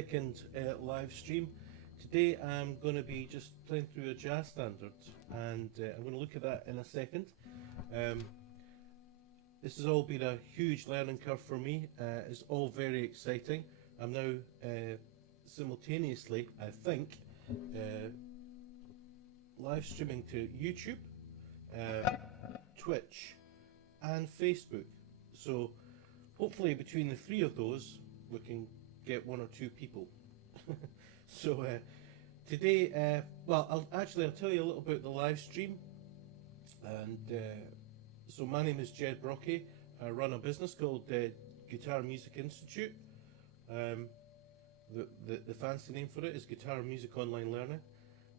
second live stream. Today I'm going to be just playing through a jazz standard, and I'm going to look at that in a second. This has all been a huge learning curve for me. It's all very exciting. I'm now simultaneously, I think, live streaming to YouTube, Twitch and Facebook. So hopefully between the three of those we can get one or two people. So today, well, I'll tell you a little about the live stream. And so my name is Ged Brockie. I run a business called Guitar Music Institute. The fancy name for it is Guitar Music Online Learning.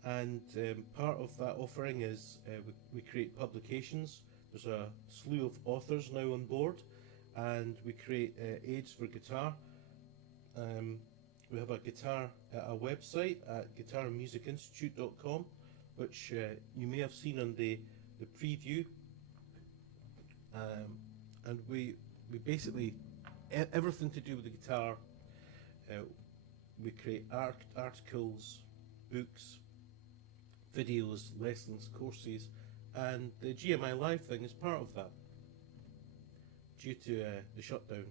And part of that offering is we create publications. There's a slew of authors now on board, and we create aids for guitar. We have a website at guitarmusicinstitute.com, which you may have seen on the preview. And we basically everything to do with the guitar. We create articles, books, videos, lessons, courses, and the GMI Live thing is part of that. Due to the shutdown,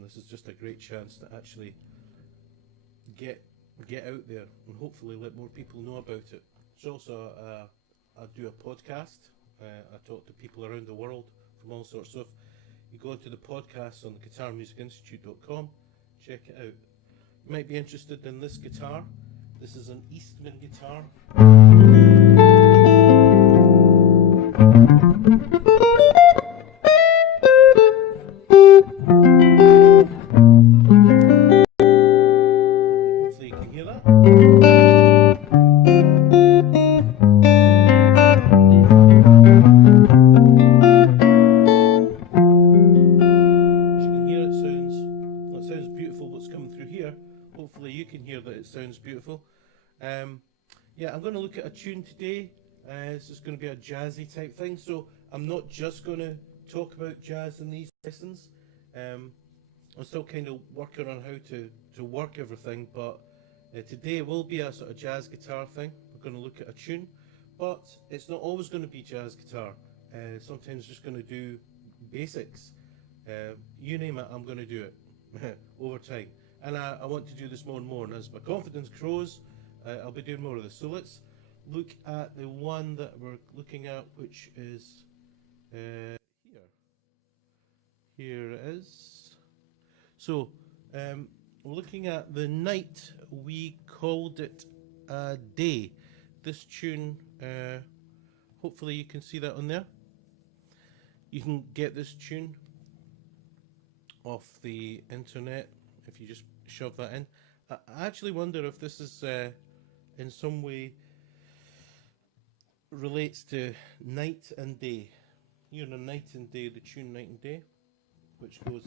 this is just a great chance to actually get out there and hopefully let more people know about it. It's also I do a podcast. I talk to people around the world from all sorts of. You go to the podcast on guitarmusicinstitute.com, check it out. You might be interested in this guitar. This is an Eastman guitar. Hopefully you can hear that. Hopefully you can hear that it sounds beautiful. Yeah, I'm going to look at a tune today. This is going to be a jazzy type thing, so I'm not just going to talk about jazz in these lessons. I'm still kind of working on how to work everything, but today will be a sort of jazz guitar thing. We're going to look at a tune, but it's not always going to be jazz guitar. Sometimes just going to do basics. You name it, I'm going to do it over time. And I want to do this more and more, and as my confidence grows, I'll be doing more of this. So let's look at the one that we're looking at, which is here. Here it is. So we're looking at The Night We Called It a Day. This tune, hopefully you can see that on there. You can get this tune off the internet if you just shove that in. I actually wonder if this is in some way relates to night and day. You know, night and day, the tune Night and Day, which goes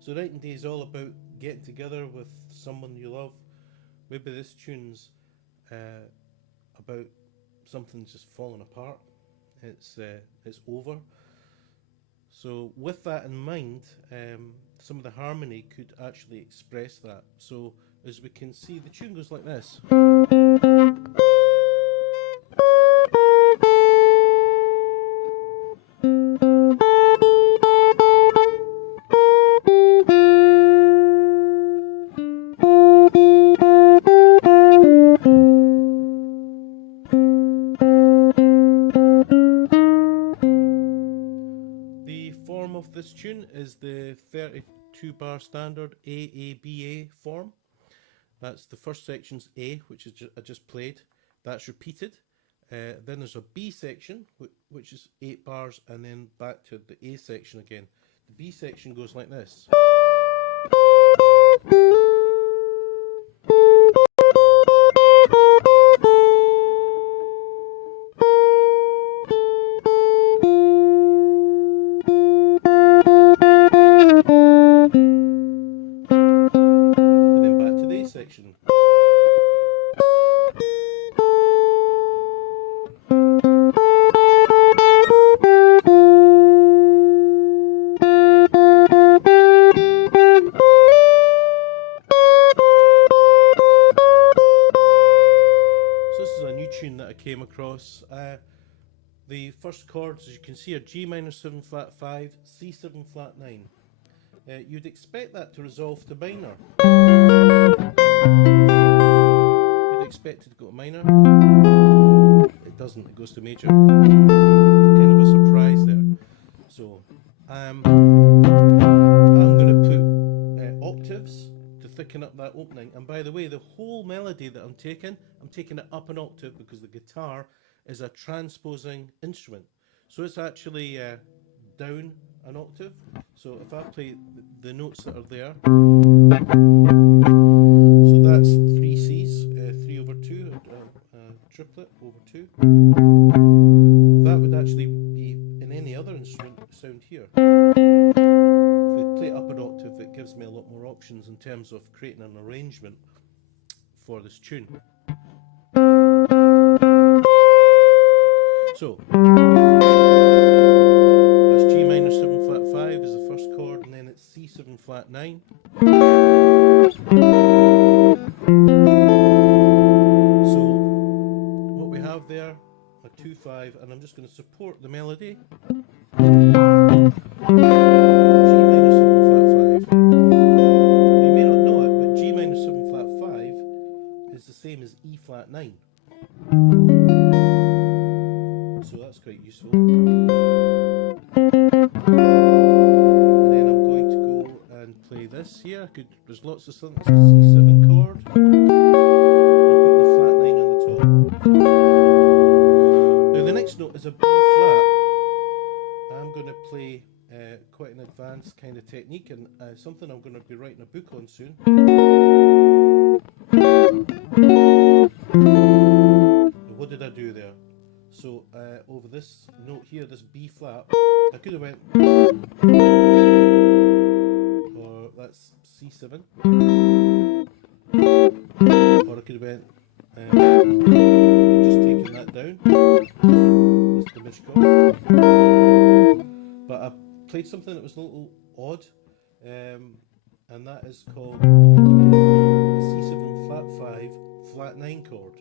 So Night and Day is all about getting together with someone you love. Maybe this tune's about something just falling apart. It's over. So with that in mind, some of the harmony could actually express that. So as we can see, the tune goes like this. This tune is the 32 bar standard AABA form. That's the first section's A, which is I just played. That's repeated. Then there's a B section, which is 8 bars, and then back to the A section again. The B section goes like this. And then back to the A section. Tune that I came across. The first chords, as you can see, are G minor 7 flat 5, C7 flat 9. You'd expect that to resolve to minor. You'd expect it to go to minor. It doesn't, it goes to major. Kind of a surprise there. So I'm going to put octaves to thicken up that opening. And by the way, the whole melody that I'm taking it up an octave because the guitar is a transposing instrument. So it's actually down an octave. So if I play the notes that are there, so that's 3 C's, 3 over 2, triplet over 2. That would actually be in any other instrument sound here. If we play it up an octave, it gives me a lot more options in terms of creating an arrangement for this tune. So that's G minor 7 flat 5 is the first chord, and then it's C7 flat 9. So what we have there, a 2-5, and I'm just going to support the melody. G minor 7 flat 5. You may not know it, but G minor 7 flat 5 is the same as E flat 9. So that's quite useful. And then I'm going to go and play this here. There's lots of something. It's a C7 chord. I'll put the flat 9 on the top. Now the next note is a B flat. I'm going to play quite an advanced kind of technique, and something I'm going to be writing a book on soon. What did I do there? So over this note here, this B flat, I could have went, or that's C7, or I could have went, just taking that down, this diminished chord, but I played something that was a little odd, and that is called the C7 flat 5 flat 9 chord.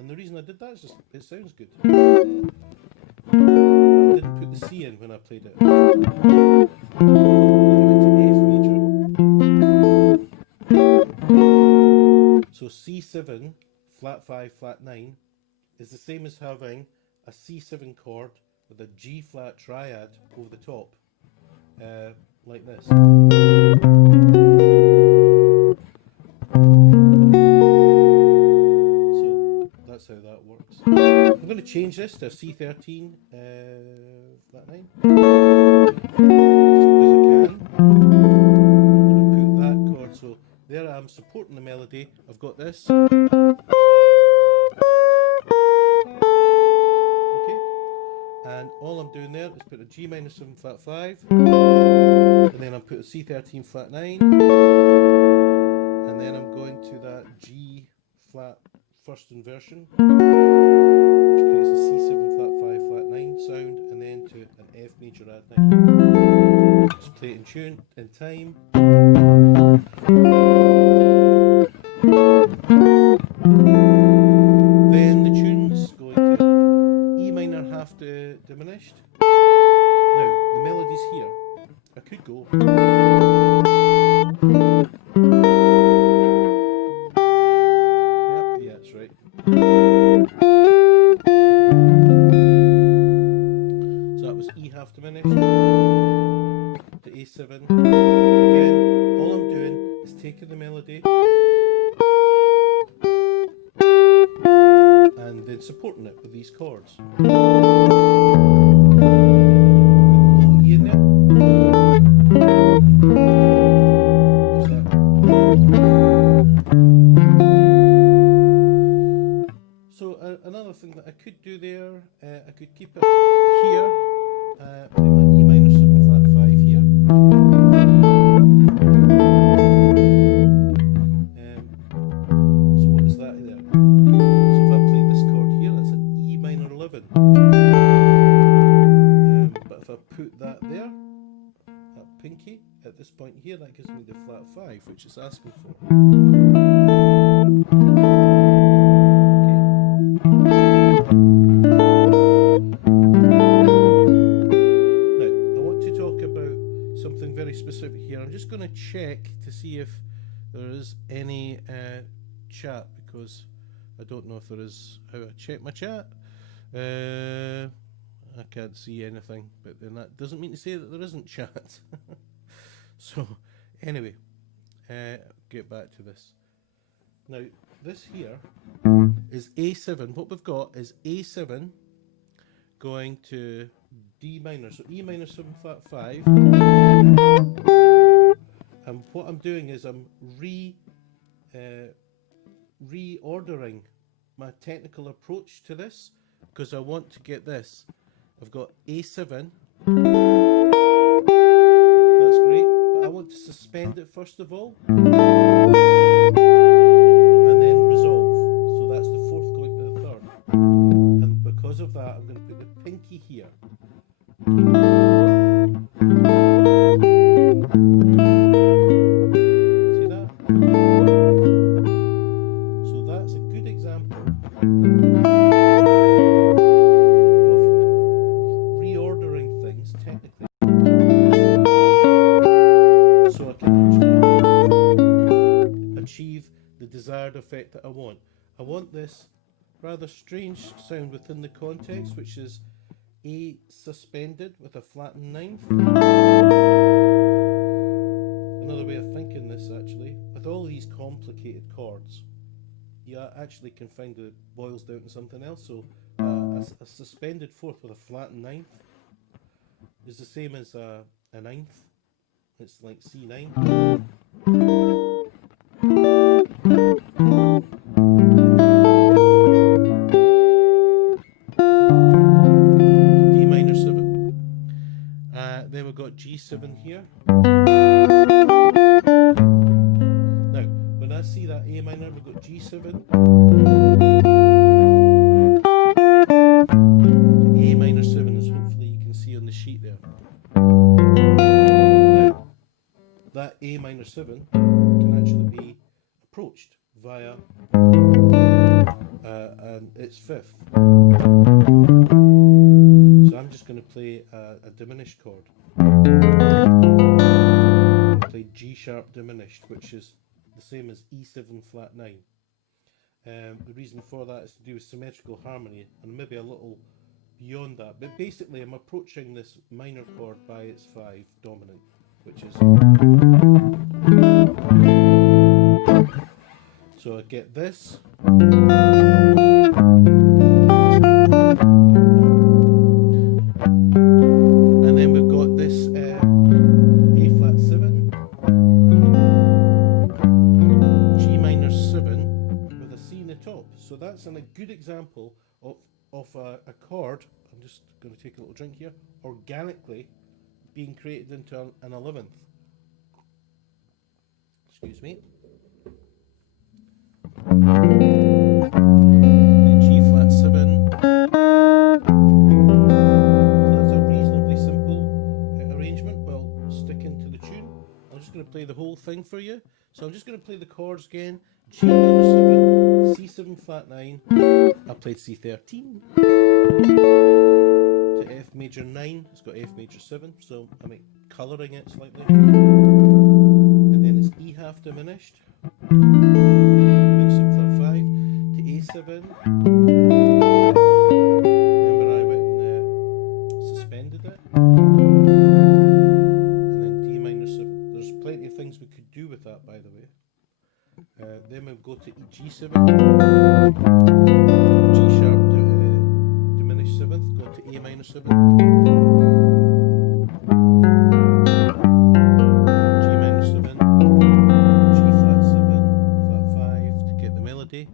And the reason I did that is just, it sounds good. I didn't put the C in when I played it. Then I went to F major. So C7, flat 5, flat 9 is the same as having a C7 chord with a G flat triad over the top, like this. That's how that works. I'm going to change this to a C13 flat 9. Just because I can. I'm going to put that chord. So there I am supporting the melody. I've got this. Okay. And all I'm doing there is put a G minor 7 flat 5. And then I'll put a C13 flat 9. And then I'm going to that G flat first inversion, which creates a C7 flat 5 flat 9 sound, and then to an F major add 9. Just play it in tune, in time. Then the tune's going to E minor half diminished. Now, the melody's here. I could go. So that was E half diminished to A7. Again, all I'm doing is taking the melody and then supporting it with these chords. Put a little E in there. thing that I could do there, I could keep it here, play my E minor 7 flat 5 here. So what is that there? So if I play this chord here, that's an E minor 11. But if I put that there, that pinky, at this point here, that gives me the flat 5, which it's asking for. Specific here. I'm just going to check to see if there is any chat, because I don't know if there is. How I check my chat? I can't see anything, but then that doesn't mean to say that there isn't chat. So anyway, get back to this. Now this here is A7. What we've got is A7 going to D minor, so E minor 7 flat 5, and what I'm doing is I'm reordering my technical approach to this, because I want to get this. I've got A7, that's great, but I want to suspend it first of all, and then resolve, so that's the fourth going to the third, and because of that I'm going to put the pinky here. See that? So that's a good example of reordering things technically, so I can actually achieve the desired effect that I want. I want this rather strange sound within the context, which is A suspended with a flattened ninth. Another way of thinking this, actually, with all these complicated chords, you actually can find that it boils down to something else. So a suspended fourth with a flattened ninth is the same as a ninth. It's like C9. Then we've got G7 here. Now, when I see that A minor, we've got G7 to A minor 7, as hopefully you can see on the sheet there. Now, that A minor 7 can actually be approached via its fifth. So I'm just going to play a diminished chord. Play G sharp diminished, which is the same as E7 flat 9. The reason for that is to do with symmetrical harmony, and maybe a little beyond that. But basically, I'm approaching this minor chord by its 5 dominant, which is. So I get this. So that's a good example of a chord, I'm just going to take a little drink here, organically being created into an 11th. Excuse me. Then G flat 7. So that's a reasonably simple arrangement, well, sticking to the tune. I'm just going to play the whole thing for you. So I'm just going to play the chords again. G minor 7, C7 flat 9, I played C13, to F major 9, it's got F major 7, so I'm colouring it slightly, and then it's E half diminished, minor 7 flat 5, to A7, remember I went and suspended it, and then D minor 7, there's plenty of things we could do with that, by the way. Then we'll go to G7, G sharp diminished 7th, go to A minor 7, G minor 7, G flat 7, flat 5 to get the melody.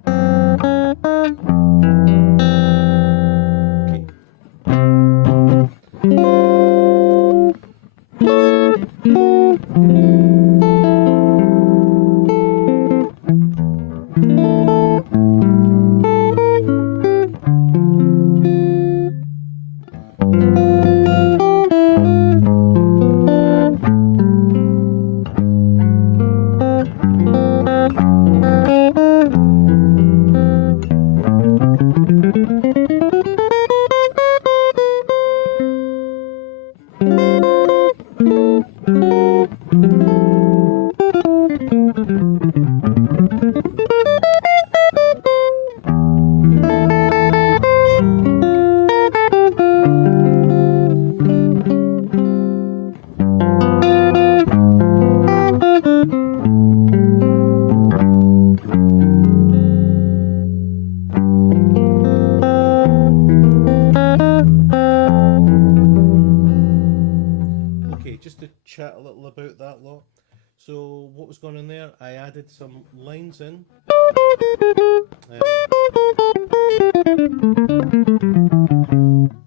what was going on there. I added some lines in.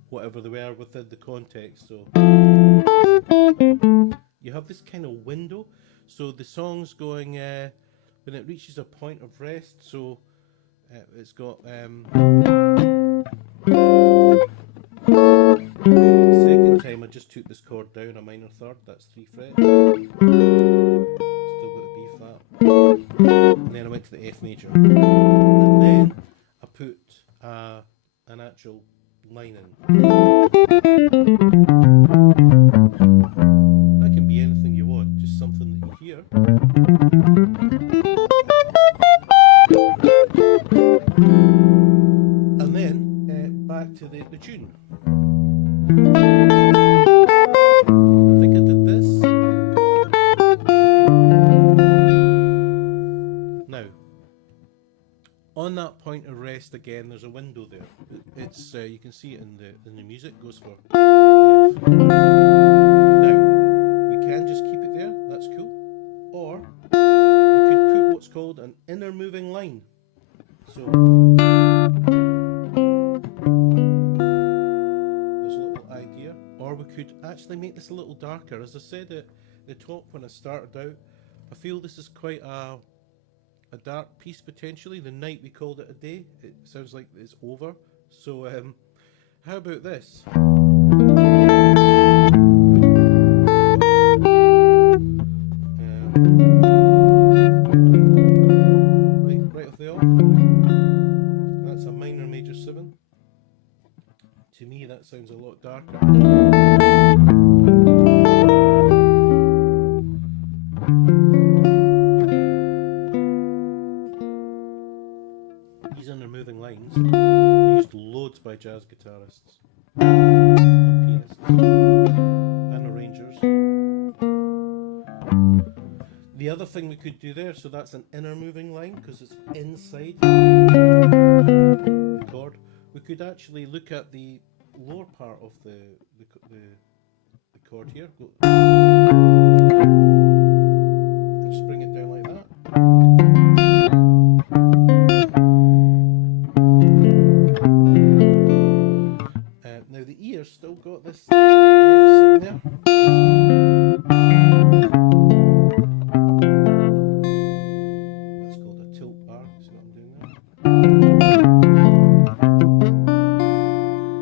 Whatever they were within the context. So you have this kind of window. So the song's going when it reaches a point of rest. So it's got second time I just took this chord down a minor third. That's 3 frets. Still got the B flat. And then I went to the F major. And then I put an actual line in. That can be anything you want, just something that you hear. And then back to the tune. I think I did this. Now, on that point of rest again, there's a window there. It's you can see it in the music. It goes for F. Now we can just keep it there. That's cool. Or we could put what's called an inner moving line. So there's a little idea. Or we could actually make this a little darker. As I said at the top when I started out, I feel this is quite a dark piece potentially. The night we called it a day. It sounds like it's over. So how about this? Right off the off. That's a minor major 7. To me that sounds a lot darker. These inner moving lines are used loads by jazz guitarists and pianists and arrangers. The other thing we could do there, so that's an inner moving line because it's inside the chord. We could actually look at the lower part of the chord here. Go and just bring it down like that. Now the ear's still got this F sitting there. That's called a tilt bar. See what I'm doing there?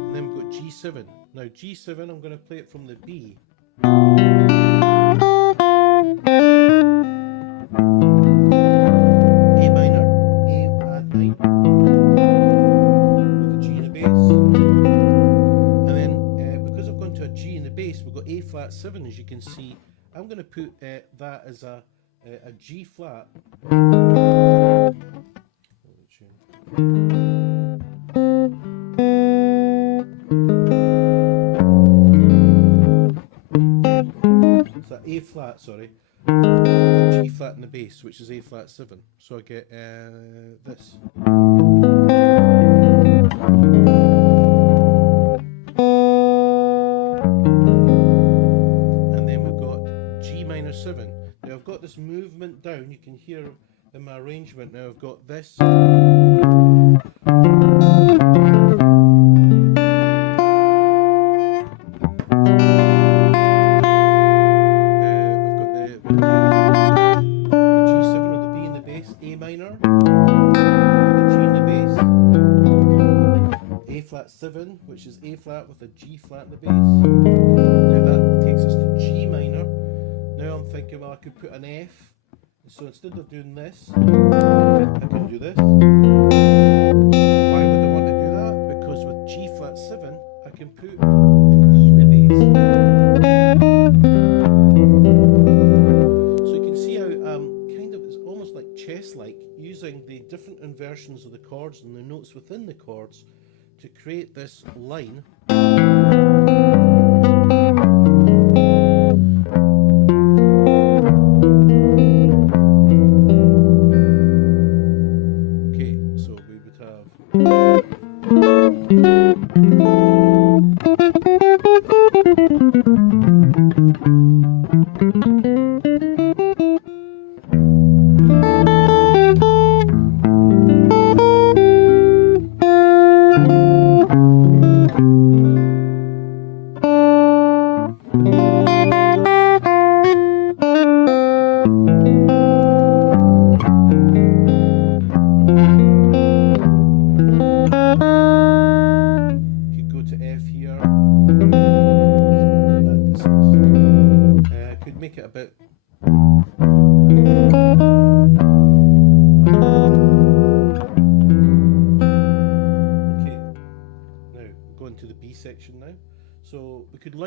And then we've got G7. Now G7, I'm going to play it from the B. A minor, A add 9. We've got A flat 7, as you can see. I'm going to put that as a G flat. So A flat, sorry, a G flat in the bass, which is A flat 7. So I get this. Now I've got this movement down, you can hear in my arrangement. Now I've got this. I've got the G7 or the B in the bass, A minor, the G in the bass, A flat 7, which is A flat with a G flat in the bass. Now that takes us to G minor. Now I'm thinking, well, I could put an F. So instead of doing this, I can do this. Why would I want to do that? Because with G flat 7, I can put an E in the bass. So you can see how kind of it's almost like chess-like, using the different inversions of the chords and the notes within the chords to create this line.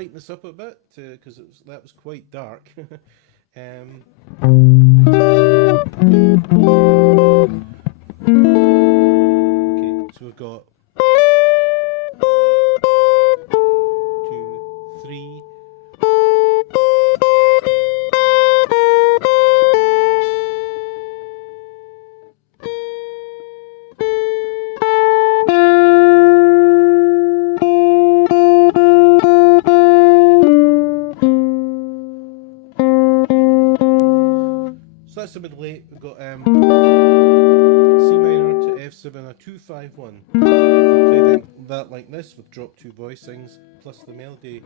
brighten this up a bit because that was quite dark. Okay, so we've got 2, 3. So that's a bit late. We've got C minor to F7, a 2-5-1. We play that like this with drop 2 voicings plus the melody.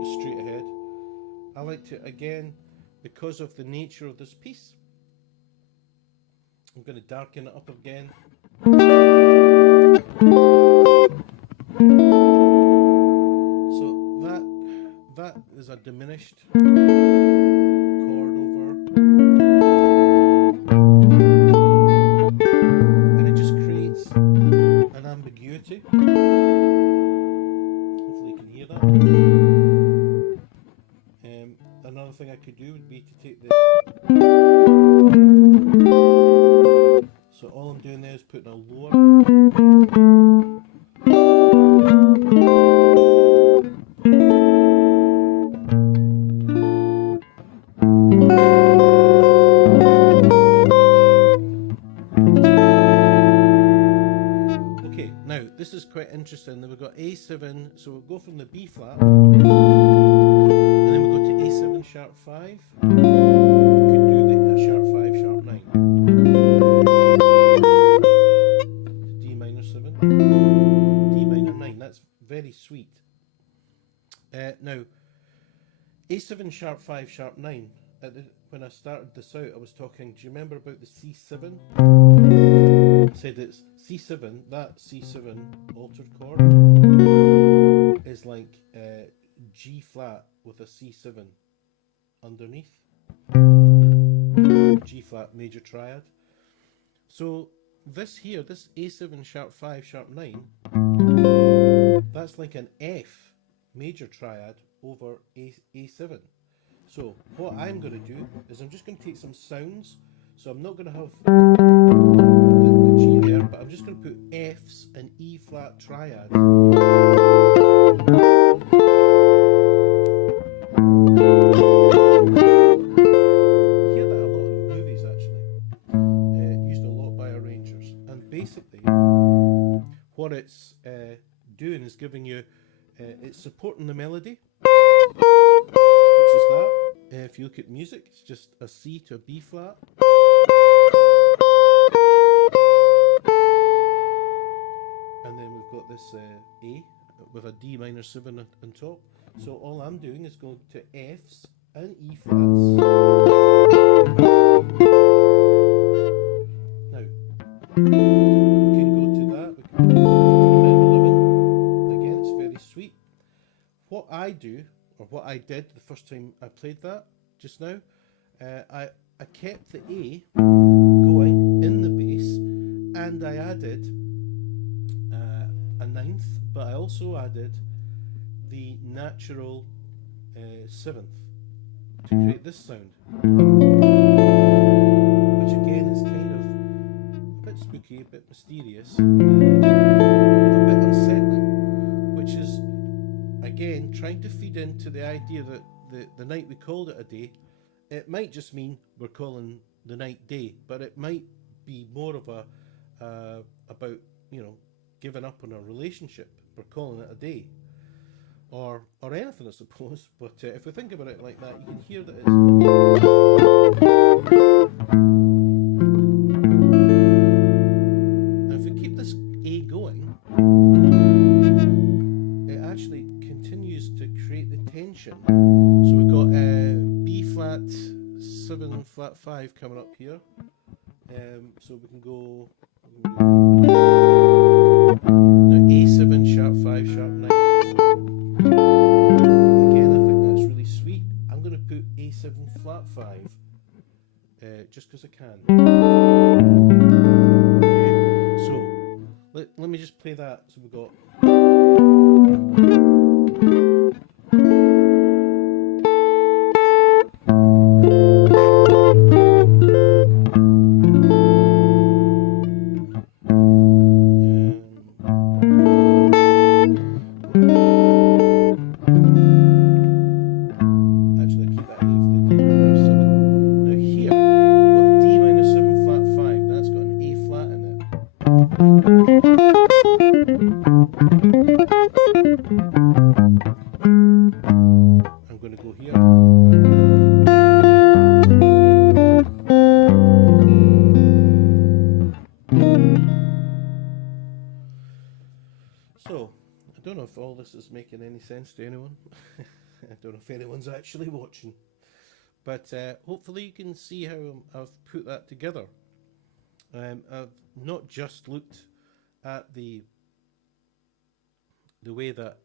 Just straight ahead. I like to, again, because of the nature of this piece, I'm going to darken it up again. That is a diminished chord over, and it just creates an ambiguity. Hopefully you can hear that. Another thing I could do would be to take the... So all I'm doing there is putting a lower. This is quite interesting. Then we've got A7, so we'll go from the B flat, and then we'll go to A7 sharp 5. We could do the sharp 5, sharp 9. D minor 7, D minor 9. That's very sweet. Now, A7 sharp 5, sharp 9. When I started this out, I was talking. Do you remember about the C7? I said it's C7, that C7 altered chord is like G flat with a C7 underneath. G flat major triad. So this here, this A7 sharp 5 sharp 9, that's like an F major triad over A7. So what I'm going to do is I'm just going to take some sounds. So I'm not going to have the G there, but I'm just going to put Fs and E flat triad. You hear that a lot in movies actually. Used a lot by arrangers. And basically what it's doing is giving you, it's supporting the melody, which is that. If you look at music, it's just a C to a B flat. And then we've got this A with a D minor 7 on top. So all I'm doing is going to Fs and E flats. Now, we can go to that. We can go to D minor 11. Again, it's very sweet. What I do, or what I did the first time I played that just now, I kept the A going in the bass, and I added a ninth, but I also added the natural 7th to create this sound, which again is kind of a bit spooky, a bit mysterious, a bit unsettling, which is again trying to feed into the idea that the night we called it a day, it might just mean we're calling the night day, but it might be more of a about, you know, giving up on a relationship. We're calling it a day, or anything, I suppose. But if we think about it like that, you can hear that it's. And if we keep this A going, it actually continues to create the tension. So we've got B flat 7 flat 5 coming up here. So we can go now A7 sharp 5 sharp 9. Again, I think that's really sweet. I'm going to put A7 flat 5 just because I can. Okay, so let me just play that. So we've got. So, I don't know if all this is making any sense to anyone. I don't know if anyone's actually watching. But hopefully you can see how I've put that together. I've not just looked at the way that,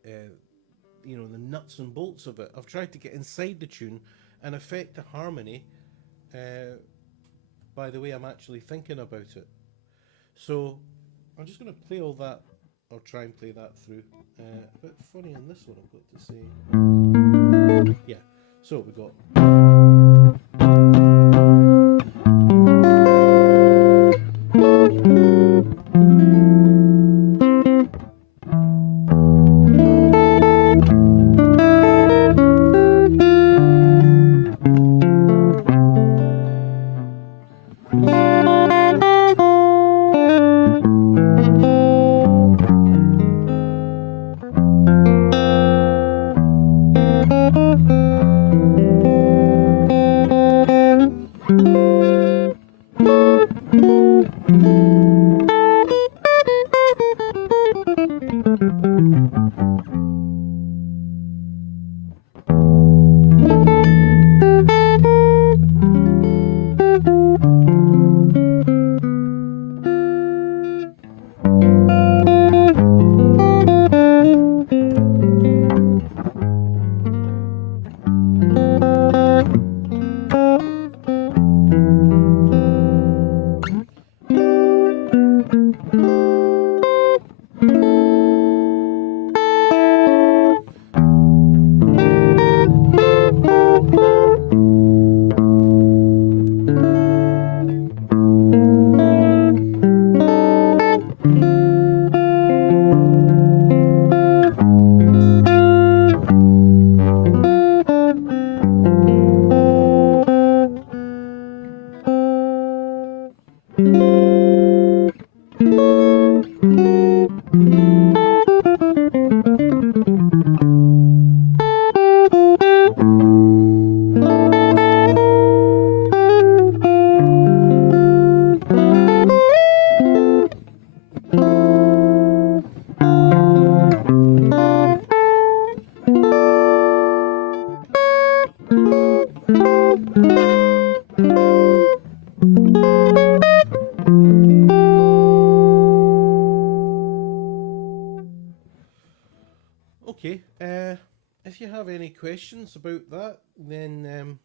you know, the nuts and bolts of it. I've tried to get inside the tune and affect the harmony by the way I'm actually thinking about it. So I'm just going to play all that, or try and play that through. A bit funny on this one, I've got to say. Yeah, so we got. Okay, if you have any questions about that, then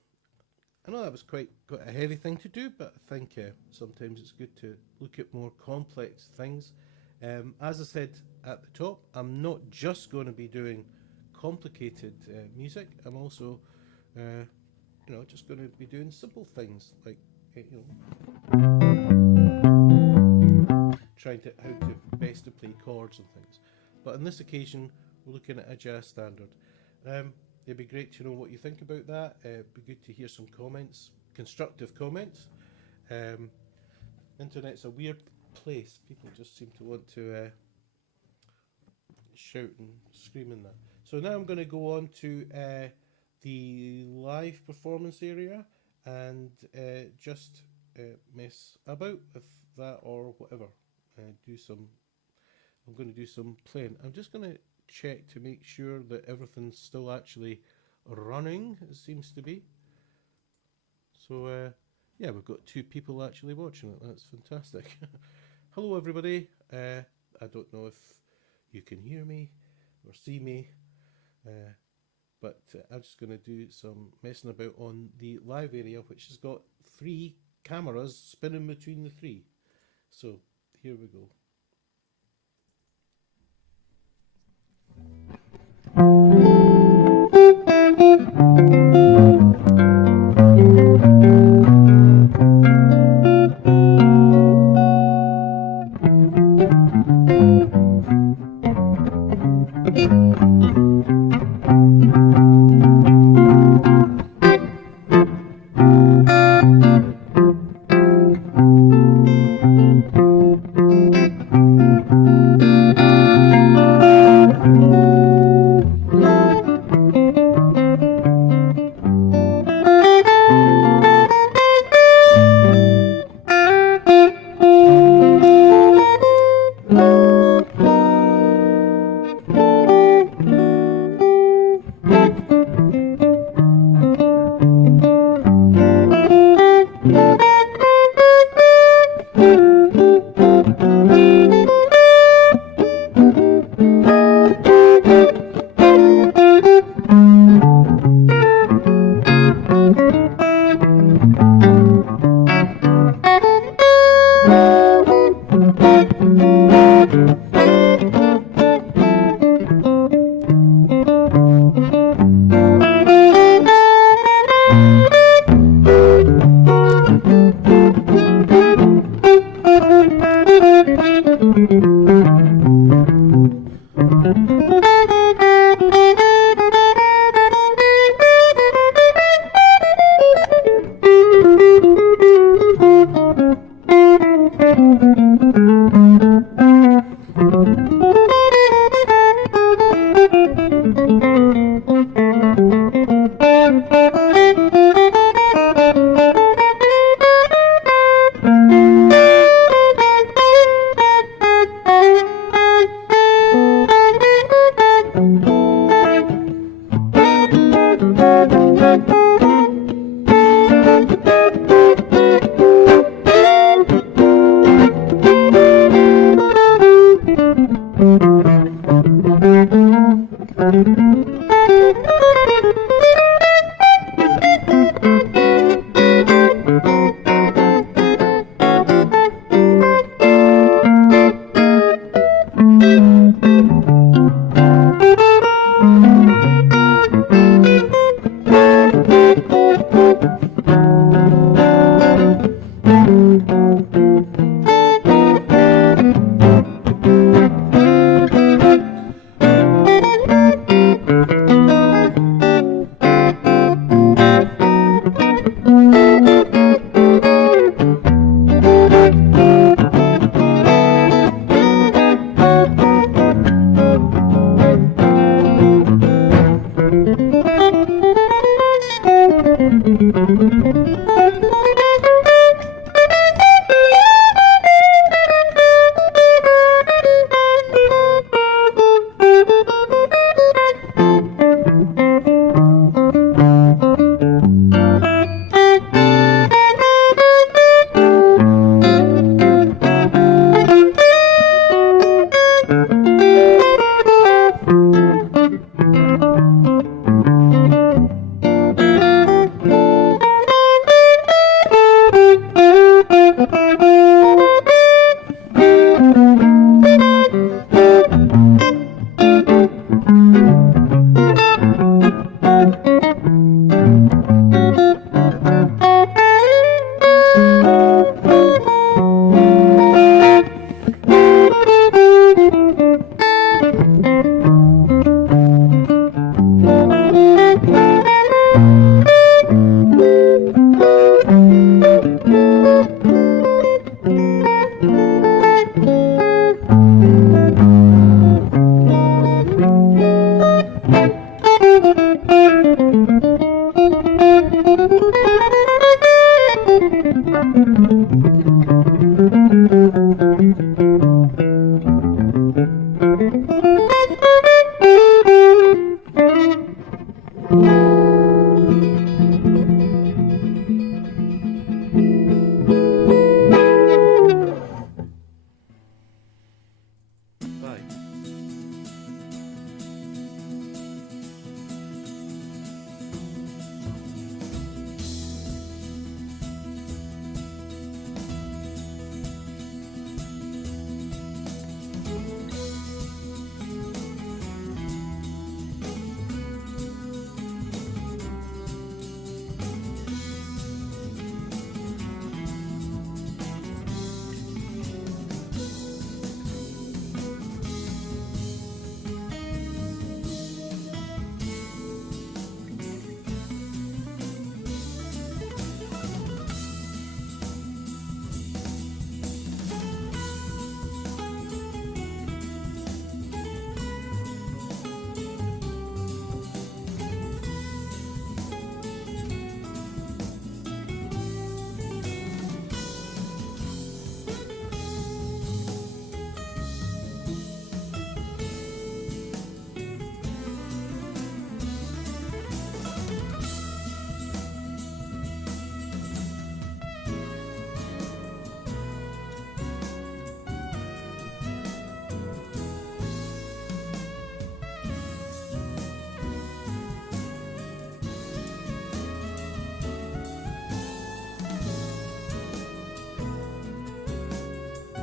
I know that was quite a heavy thing to do, but I think sometimes it's good to look at more complex things. As I said at the top, I'm not just going to be doing complicated music. I'm also, you know, just going to be doing simple things like, you know, trying to how to best to play chords and things. But on this occasion, we're looking at a jazz standard. It'd be great to know what you think about that. It'd be good to hear some comments, constructive comments. Internet's a weird place. People just seem to want to shout and scream in that. So now I'm going to go on to the live performance area and just mess about with that or whatever. I'm going to do some playing. I'm just going to check to make sure that everything's still actually running. It seems to be. So yeah, we've got 2 people actually watching it. That's fantastic. Hello everybody. I don't know if you can hear me or see me, but I'm just going to do some messing about on the live area, which has got 3 cameras spinning between the 3. So here we go.